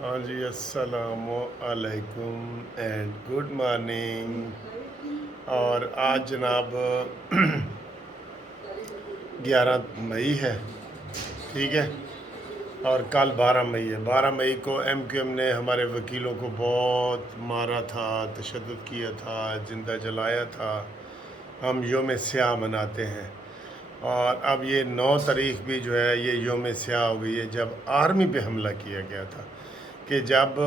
ہاں جی، السلام علیکم اینڈ گڈ مارننگ. اور آج جناب 11 مئی ہے. ٹھیک ہے. اور کل 12 مئی ہے. 12 مئی کو ایم کیو ایم نے ہمارے وکیلوں کو بہت مارا تھا، تشدد کیا تھا، زندہ جلایا تھا. ہم یوم سیاہ مناتے ہیں. اور اب یہ 9 تاریخ بھی جو ہے یہ یوم سیاہ ہو گئی ہے، جب آرمی پہ حملہ کیا گیا تھا. کہ جب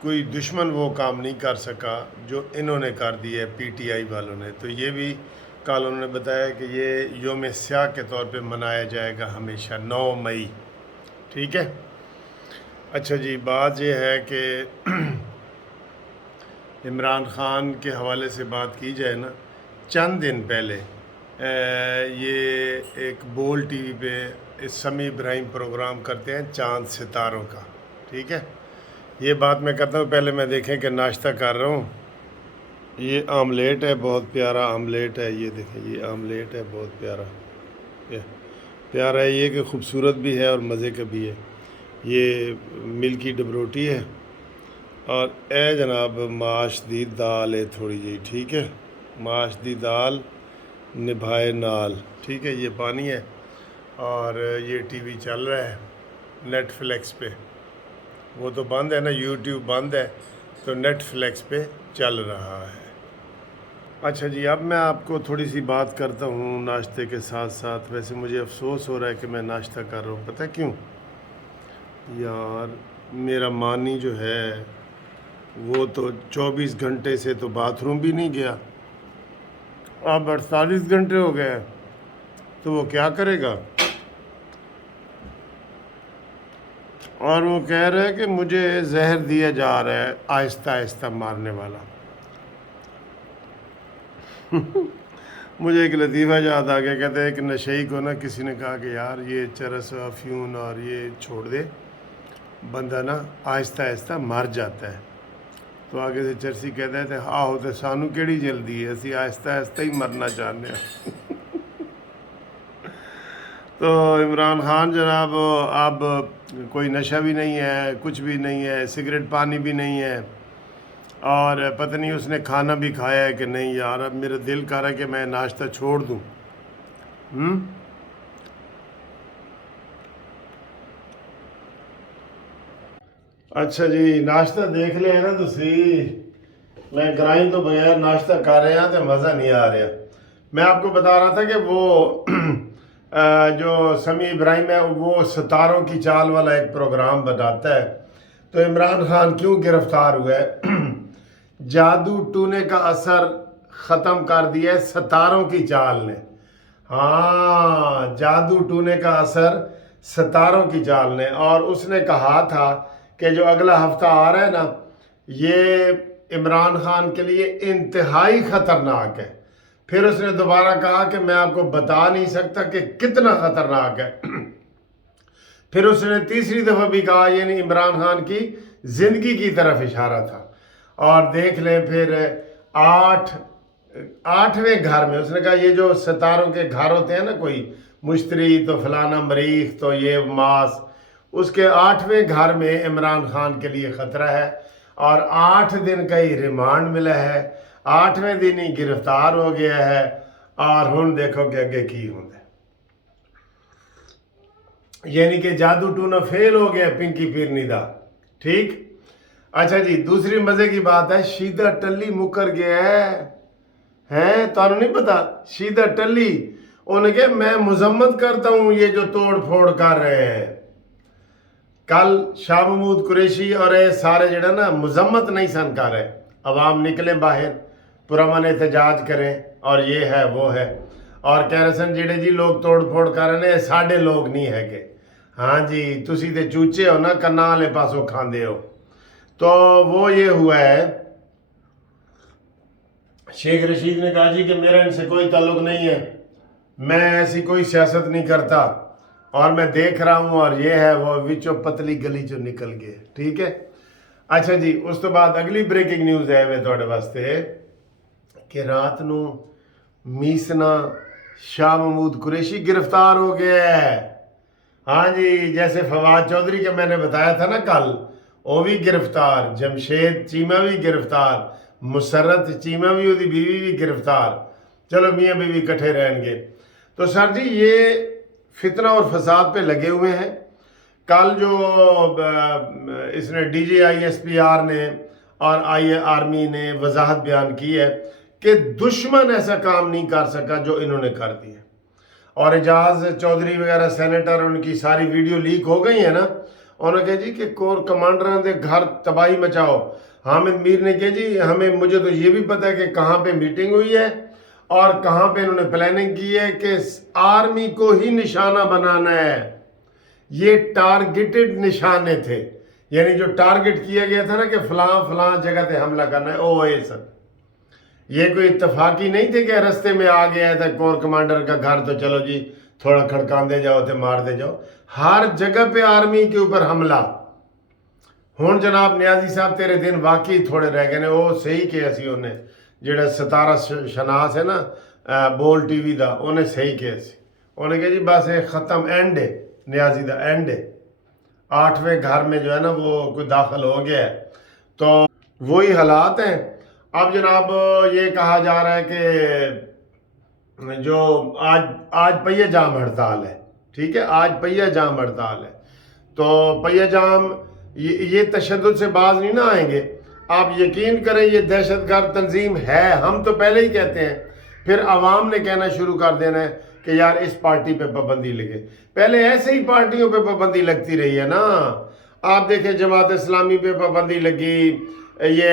کوئی دشمن وہ کام نہیں کر سکا جو انہوں نے کر دی ہے پی ٹی آئی والوں نے. تو یہ بھی کل انہوں نے بتایا کہ یہ یوم سیاہ کے طور پہ منایا جائے گا ہمیشہ 9 مئی. ٹھیک ہے. اچھا جی، بات یہ ہے کہ عمران خان کے حوالے سے بات کی جائے نا، چند دن پہلے یہ ایک بول ٹی وی پہ سمیع ابراہیم پروگرام کرتے ہیں چاند ستاروں کا. ٹھیک ہے. یہ بات میں کرتا ہوں، پہلے میں دیکھیں کہ ناشتہ کر رہا ہوں. یہ آملیٹ ہے، بہت پیارا آملیٹ ہے. یہ دیکھیں، یہ آملیٹ ہے بہت پیارا. پیارا ہے یہ کہ خوبصورت بھی ہے اور مزے کا بھی ہے. یہ ملکی ڈبروٹی ہے. اور اے جناب ماش دی دال ہے تھوڑی جی. ٹھیک ہے. ماش دی دال نبھائے نال. ٹھیک ہے. یہ پانی ہے. اور یہ ٹی وی چل رہا ہے نیٹ فلیکس پہ. وہ تو بند ہے نا، یوٹیوب بند ہے، تو نیٹ فلیکس پہ چل رہا ہے. اچھا جی، اب میں آپ کو تھوڑی سی بات کرتا ہوں ناشتے کے ساتھ ساتھ. ویسے مجھے افسوس ہو رہا ہے کہ میں ناشتہ کر رہا ہوں. پتہ کیوں؟ یار میرا مانی جو ہے وہ تو 24 گھنٹے سے تو باتھ روم بھی نہیں گیا. اب 48 گھنٹے ہو گئے، تو وہ کیا کرے گا؟ اور وہ کہہ رہا ہے کہ مجھے زہر دیا جا رہا ہے آہستہ آہستہ مارنے والا. مجھے ایک لطیفہ یاد آ گیا. کہتے ہیں کہ نشئی کو نا کسی نے کہا کہ یار یہ چرس و افیون اور یہ چھوڑ دے، بندہ نا آہستہ آہستہ مر جاتا ہے. تو آگے سے چرسی کہتا ہے آہو تو سانو کیڑی جلدی ہے، اسی آہستہ آہستہ ہی مرنا چاہتے ہیں. تو عمران خان جناب اب کوئی نشہ بھی نہیں ہے، کچھ بھی نہیں ہے، سگریٹ پانی بھی نہیں ہے، اور پتہ نہیں اس نے کھانا بھی کھایا ہے کہ نہیں. یار اب میرا دل کر رہا ہے کہ میں ناشتہ چھوڑ دوں. اچھا جی، ناشتہ دیکھ لیا نا تسی. میں گرائیں تو بغیر ناشتہ کر رہے ہیں تو مزہ نہیں آ رہا. میں آپ کو بتا رہا تھا کہ وہ جو سمیع ابراہیم ہے وہ ستاروں کی چال والا ایک پروگرام بناتا ہے. تو عمران خان کیوں گرفتار ہوا ہے؟ جادو ٹونے کا اثر ختم کر دیا ہے ستاروں کی چال نے. ہاں، جادو ٹونے کا اثر ستاروں کی چال نے. اور اس نے کہا تھا کہ جو اگلا ہفتہ آ رہا ہے نا، یہ عمران خان کے لیے انتہائی خطرناک ہے. پھر اس نے دوبارہ کہا کہ میں آپ کو بتا نہیں سکتا کہ کتنا خطرناک ہے. پھر اس نے تیسری دفعہ بھی کہا، یعنی عمران خان کی زندگی کی طرف اشارہ تھا. اور دیکھ لیں پھر آٹھویں گھر میں اس نے کہا یہ جو ستاروں کے گھر ہوتے ہیں نا، کوئی مشتری تو فلانا مریخ تو یہ ماس، اس کے 8ویں گھر میں عمران خان کے لیے خطرہ ہے. اور 8 دن کا ہی ریمانڈ ملا ہے، 8ویں دن ہی گرفتار ہو گیا ہے. اور ہن دیکھو کہ اگے کی ہوں. یعنی کہ جادو ٹونا فیل ہو گیا پنکی پیرنی دا. ٹھیک. اچھا جی، دوسری مزے کی بات ہے، شیدہ ٹلی مکر گیا ہے. تو نہیں پتا شیدہ ٹلی انہیں کہ میں مذمت کرتا ہوں یہ جو توڑ پھوڑ کر رہے ہیں. کل شاہ محمود قریشی اور یہ سارے جڑا نا مذمت نہیں سن کر رہے. عوام نکلیں باہر، پرامن احتجاج کریں، اور یہ ہے وہ ہے. اور کہہ رہے سن جڑے جی لوگ توڑ پھوڑ کر رہے ہیں ساڑھے لوگ نہیں ہے کہ ہاں جی تسی تے چوچے ہو نا کنا والے پاسوں کھاندے ہو. تو وہ یہ ہوا ہے، شیخ رشید نے کہا جی کہ میرا ان سے کوئی تعلق نہیں ہے، میں ایسی کوئی سیاست نہیں کرتا، اور میں دیکھ رہا ہوں اور یہ ہے وہ وچوں پتلی گلی چو نکل گئے. ٹھیک ہے. اچھا جی، اس تو بعد اگلی بریکنگ نیوز ہے وہ تھوڑے واسطے کہ رات نو میسنا شاہ محمود قریشی گرفتار ہو گیا ہے. ہاں جی، جیسے فواد چودھری کا میں نے بتایا تھا نا کل، وہ بھی گرفتار، جمشید چیمہ بھی گرفتار، مسرت چیمہ بھی وہ بیوی بھی گرفتار، چلو میاں بیوی کٹھے رہیں گے۔ تو سر جی یہ فتنہ اور فساد پہ لگے ہوئے ہیں۔ کل جو اس نے D G I S P R نے اور آرمی نے وضاحت بیان کی ہے کہ دشمن ایسا کام نہیں کر سکا جو انہوں نے کر دیا، اور اعجاز چودھری وغیرہ سینیٹر ان کی ساری ویڈیو لیک ہو گئی ہیں نا، انہوں نے کہا جی کہ کور کمانڈراں دے گھر تباہی مچاؤ۔ حامد میر نے کہا جی مجھے تو یہ بھی پتہ ہے کہ کہاں پہ میٹنگ ہوئی ہے اور کہاں پہ انہوں نے پلاننگ کی ہے کہ آرمی کو ہی نشانہ بنانا ہے۔ یہ ٹارگیٹڈ نشانے تھے، یعنی جو ٹارگٹ کیا گیا تھا نا کہ فلاں فلاں جگہ تے حملہ کرنا ہے، او اے سب یہ کوئی اتفاقی نہیں تھے کہ رستے میں آ گیا تھا کور کمانڈر کا گھر تو چلو جی تھوڑا کھڑکان دے جاؤ تے مار دے جاؤ۔ ہر جگہ پہ آرمی کے اوپر حملہ۔ ہون جناب نیازی صاحب تیرے دن واقعی تھوڑے رہ گئے نے، وہ صحیح کیا سی انہیں، جڑا ستارہ شناس ہے نا بول ٹی وی دا، انہیں صحیح کیا سی، انہیں کہا جی بس یہ ختم، اینڈ ہے نیازی دا، اینڈ ہے۔ 8ویں گھر میں جو ہے نا وہ کوئی داخل ہو گیا ہے، تو وہی حالات ہیں۔ اب جناب یہ کہا جا رہا ہے کہ جو آج پہیہ جام ہڑتال ہے، ٹھیک ہے، آج پہیہ جام ہڑتال ہے، تو پہیہ جام یہ تشدد سے باز نہیں نہ آئیں گے۔ آپ یقین کریں یہ دہشت گرد تنظیم ہے، ہم تو پہلے ہی کہتے ہیں، پھر عوام نے کہنا شروع کر دینا ہے کہ یار اس پارٹی پہ پابندی لگے۔ پہلے ایسے ہی پارٹیوں پہ پابندی لگتی رہی ہے نا، آپ دیکھیں جماعت اسلامی پہ پابندی لگی، یہ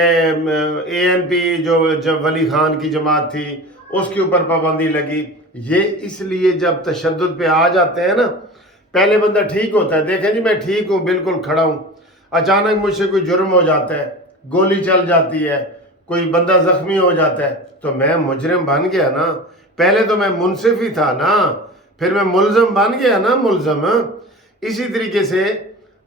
اے این پی جو ولی خان کی جماعت تھی اس کے اوپر پابندی لگی۔ یہ اس لیے جب تشدد پہ آ جاتے ہیں نا، پہلے بندہ ٹھیک ہوتا ہے، دیکھیں جی میں ٹھیک ہوں، بالکل کھڑا ہوں، اچانک مجھ سے کوئی جرم ہو جاتا ہے، گولی چل جاتی ہے، کوئی بندہ زخمی ہو جاتا ہے، تو میں مجرم بن گیا نا۔ پہلے تو میں منصف ہی تھا نا، پھر میں ملزم بن گیا نا، ملزم۔ اسی طریقے سے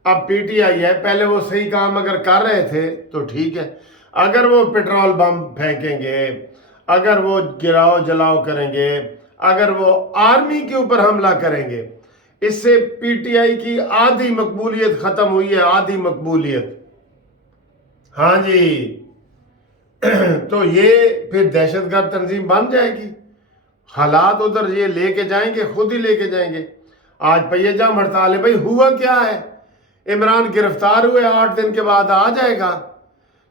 اب پی ٹی آئی ہے، پہلے وہ صحیح کام اگر کر رہے تھے تو ٹھیک ہے، اگر وہ پیٹرول بم پھینکیں گے، اگر وہ گراؤ جلاؤ کریں گے، اگر وہ آرمی کے اوپر حملہ کریں گے، اس سے پی ٹی آئی کی آدھی مقبولیت ختم ہوئی ہے، آدھی مقبولیت۔ ہاں جی تو یہ پھر دہشت گرد تنظیم بن جائے گی۔ حالات ادھر یہ لے کے جائیں گے، خود ہی لے کے جائیں گے۔ آج پہیہ جام ہڑتال ہے، بھائی ہوا کیا ہے؟ عمران گرفتار ہوئے، 8 دن کے بعد آ جائے گا۔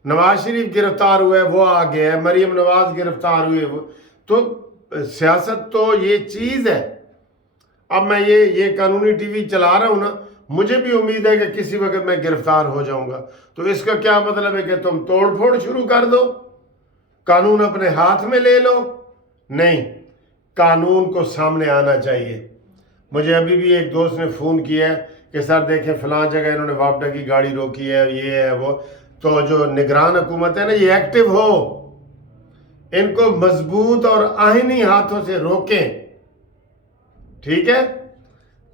نواز شریف گرفتار ہوئے، وہ آ گیا ہے، مریم نواز گرفتار ہوئے، وہ تو سیاست تو یہ چیز ہے۔ اب میں یہ قانونی ٹی وی چلا رہا ہوں نا، مجھے بھی امید ہے کہ کسی وقت میں گرفتار ہو جاؤں گا، تو اس کا کیا مطلب ہے کہ تم توڑ پھوڑ شروع کر دو، قانون اپنے ہاتھ میں لے لو؟ نہیں، قانون کو سامنے آنا چاہیے۔ مجھے ابھی بھی ایک دوست نے فون کیا ہے کہ سر دیکھیں فلاں جگہ انہوں نے واپڈا کی گاڑی روکی ہے، یہ ہے وہ، تو جو نگران حکومت ہے نا یہ ایکٹیو ہو، ان کو مضبوط اور آئینی ہاتھوں سے روکیں، ٹھیک ہے؟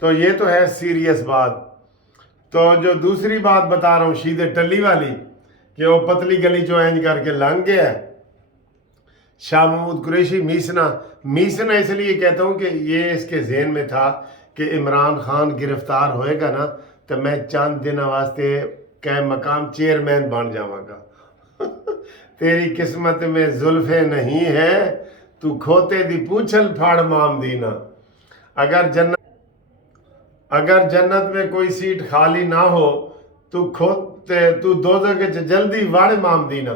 تو یہ تو ہے سیریس بات۔ تو جو دوسری بات بتا رہا ہوں شیدے ٹلی والی، کہ وہ پتلی گلی جو اینج کر کے لنگ گیا ہے، شاہ محمود قریشی میسنا اس لیے کہتا ہوں کہ یہ اس کے ذہن میں تھا کہ عمران خان گرفتار ہوئے گا نا تو میں چند دن واسطے قائم مقام چیئرمین بن جاواں گا۔ تیری قسمت میں زلفیں نہیں ہے، تو کھوتے دی پوچھل پھاڑ مام دینا۔ اگر جنت میں کوئی سیٹ خالی نہ ہو تو دوزخ وچ جلدی وڑ مام دینا۔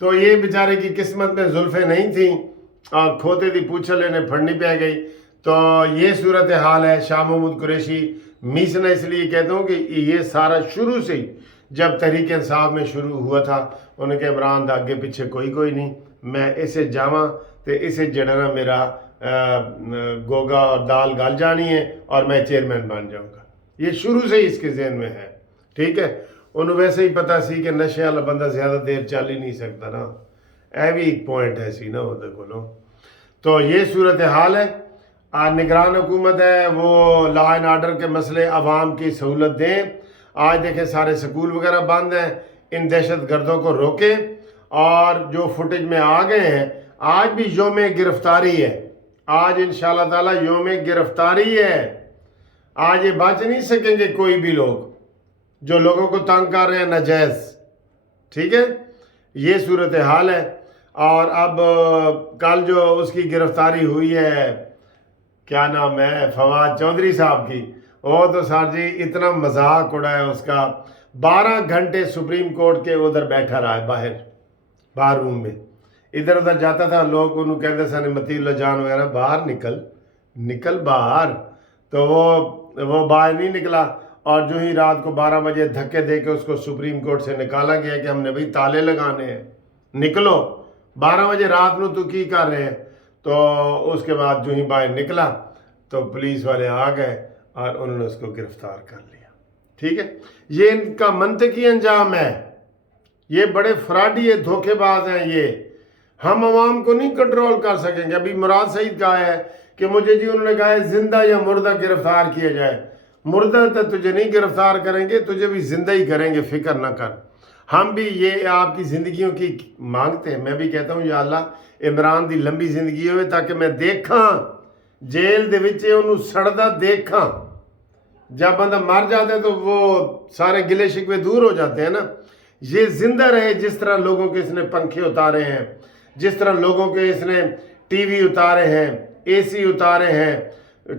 تو یہ بیچارے کی قسمت میں زلفیں نہیں تھیں اور کھوتے دی پوچھل انہیں پھڑنی پہ گئی۔ تو یہ صورتحال ہے۔ شاہ محمود قریشی میسنا اس لیے کہتا ہوں کہ یہ سارا شروع سے ہی جب تحریک انصاف میں شروع ہوا تھا، انہیں کہ عمران دا آگے پیچھے کوئی نہیں، میں اسے جاواں تے اسے جڑا نا میرا گوگا اور دال گل جانی ہے اور میں چیئرمین بن جاؤں گا۔ یہ شروع سے ہی اس کے ذہن میں ہے، ٹھیک ہے؟ انہوں ویسے ہی پتا سی کہ نشے والا بندہ زیادہ دیر چل ہی نہیں سکتا نا، اے بھی ایک پوائنٹ ہے سی نا وہ دیکھو نا۔ تو یہ صورتحال ہے۔ آج نگران حکومت ہے، وہ لا اینڈ آرڈر کے مسئلے عوام کی سہولت دیں۔ آج دیکھیں سارے سکول وغیرہ بند ہیں، ان دہشت گردوں کو روکیں۔ اور جو فوٹیج میں آ گئے ہیں، آج بھی یوم گرفتاری ہے، آج انشاءاللہ تعالی یوم گرفتاری ہے۔ آج یہ بچ نہیں سکیں گے کوئی بھی لوگ جو لوگوں کو تنگ کر رہے ہیں ناجائز، ٹھیک ہے؟ یہ صورتحال ہے۔ اور اب کل جو اس کی گرفتاری ہوئی ہے، کیا نام ہے، فواد چودھری صاحب کی، وہ تو سر جی اتنا مذاق اڑا ہے اس کا۔ 12 گھنٹے سپریم کورٹ کے ادھر بیٹھا رہا ہے، باہر روم میں، ادھر ادھر جاتا تھا، لوگ انہوں کہتے سن متی اللہ جان وغیرہ باہر نکل باہر، تو وہ باہر نہیں نکلا۔ اور جو ہی رات کو 12 بجے دھکے دے کے اس کو سپریم کورٹ سے نکالا گیا کہ ہم نے بھئی تالے لگانے ہیں، نکلو، 12 بجے رات نو تو کی کر رہے ہیں۔ تو اس کے بعد جو ہی باہر نکلا تو پولیس والے آ گئے اور انہوں نے اس کو گرفتار کر لیا، ٹھیک ہے؟ یہ ان کا منطقی انجام ہے۔ یہ بڑے فراڈی دھوکے باز ہیں یہ، ہم عوام کو نہیں کنٹرول کر سکیں گے۔ ابھی مراد سعید کہا ہے کہ مجھے جی انہوں نے کہا ہے زندہ یا مردہ گرفتار کیا جائے۔ مردہ تو تجھے نہیں گرفتار کریں گے، تجھے بھی زندہ ہی کریں گے، فکر نہ کر۔ ہم بھی یہ آپ کی زندگیوں کی مانگتے ہیں، میں بھی کہتا ہوں یا اللہ عمران دی لمبی زندگی ہوئے تاکہ میں دیکھاں جیل دے وچے انہوں سڑدا دیکھاں۔ جب بندہ مر جاتا ہے تو وہ سارے گلے شکوے دور ہو جاتے ہیں نا۔ یہ زندہ رہے، جس طرح لوگوں کے اس نے پنکھے اتارے ہیں، جس طرح لوگوں کے اس نے ٹی وی اتارے ہیں، اے سی اتارے ہیں،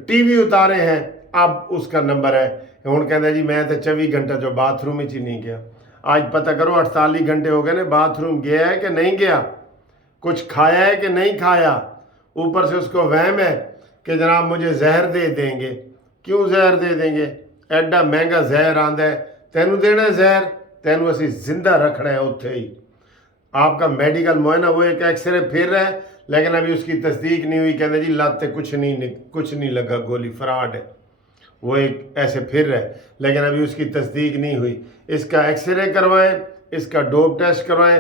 ٹی وی اتارے ہیں، اب اس کا نمبر ہے۔ ہوں کہتا ہے جی میں تو 24 گھنٹہ جو باتھ روم ہی نہیں گیا۔ آج پتہ کرو 48 گھنٹے ہو گئے نا، باتھ روم گیا ہے کہ نہیں گیا، کچھ کھایا ہے کہ نہیں کھایا۔ اوپر سے اس کو وہم ہے کہ جناب مجھے زہر دے دیں گے۔ کیوں زہر دے دیں گے؟ ایڈا مہنگا زہر آندا ہے، تینوں دینا ہے زہر، تینوں اسی زندہ رکھنا ہے اتھے ہی۔ آپ کا میڈیکل معائنہ وہ ایک ایکس رے پھر رہا ہے، لیکن ابھی اس کی تصدیق نہیں ہوئی، کہتے جی لات کچھ نہیں لگا، گولی فراڈ ہے، وہ ایک ایسے پھر رہا ہے، لیکن ابھی اس کی تصدیق نہیں ہوئی۔ اس کا ایکس رے کروائیں، اس کا ڈوپ ٹیسٹ کروائیں،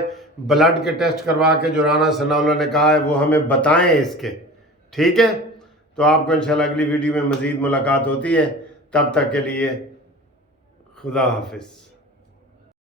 بلڈ کے ٹیسٹ کروا کے جو رانا ثناء اللہ نے کہا ہے وہ ہمیں بتائیں اس کے، ٹھیک ہے؟ تو آپ کو انشاءاللہ اگلی ویڈیو میں مزید ملاقات ہوتی ہے، تب تک کے لیے خدا حافظ۔